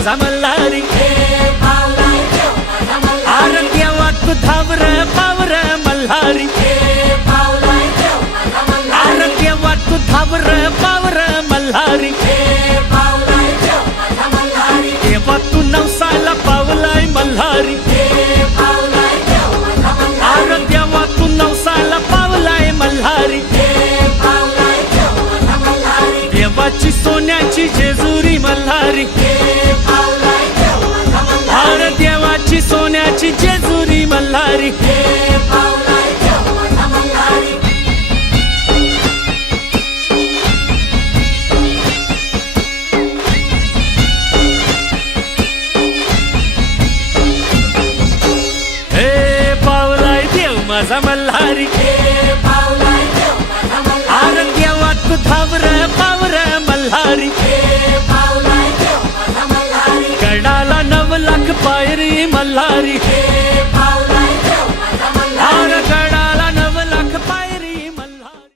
माझा मल्हारी अरे देवा तू धावर पावर मल्हारी अरे देवा तू धावर पावर मल्हारी देवा तू नवसाला पावलाय मल्हारी अरे देवा तू नवसाला पावलाय मल्हारी देवाची सोन्याची जेजुरी मल्हारी अरे देवाची सोन्याची जेजुरी मल्हारी हे पावलाय देव माझा मल्हारी अरे देवा तू धावर पावर मल्हारी गडाला 9 लाख पायरी मल्हारी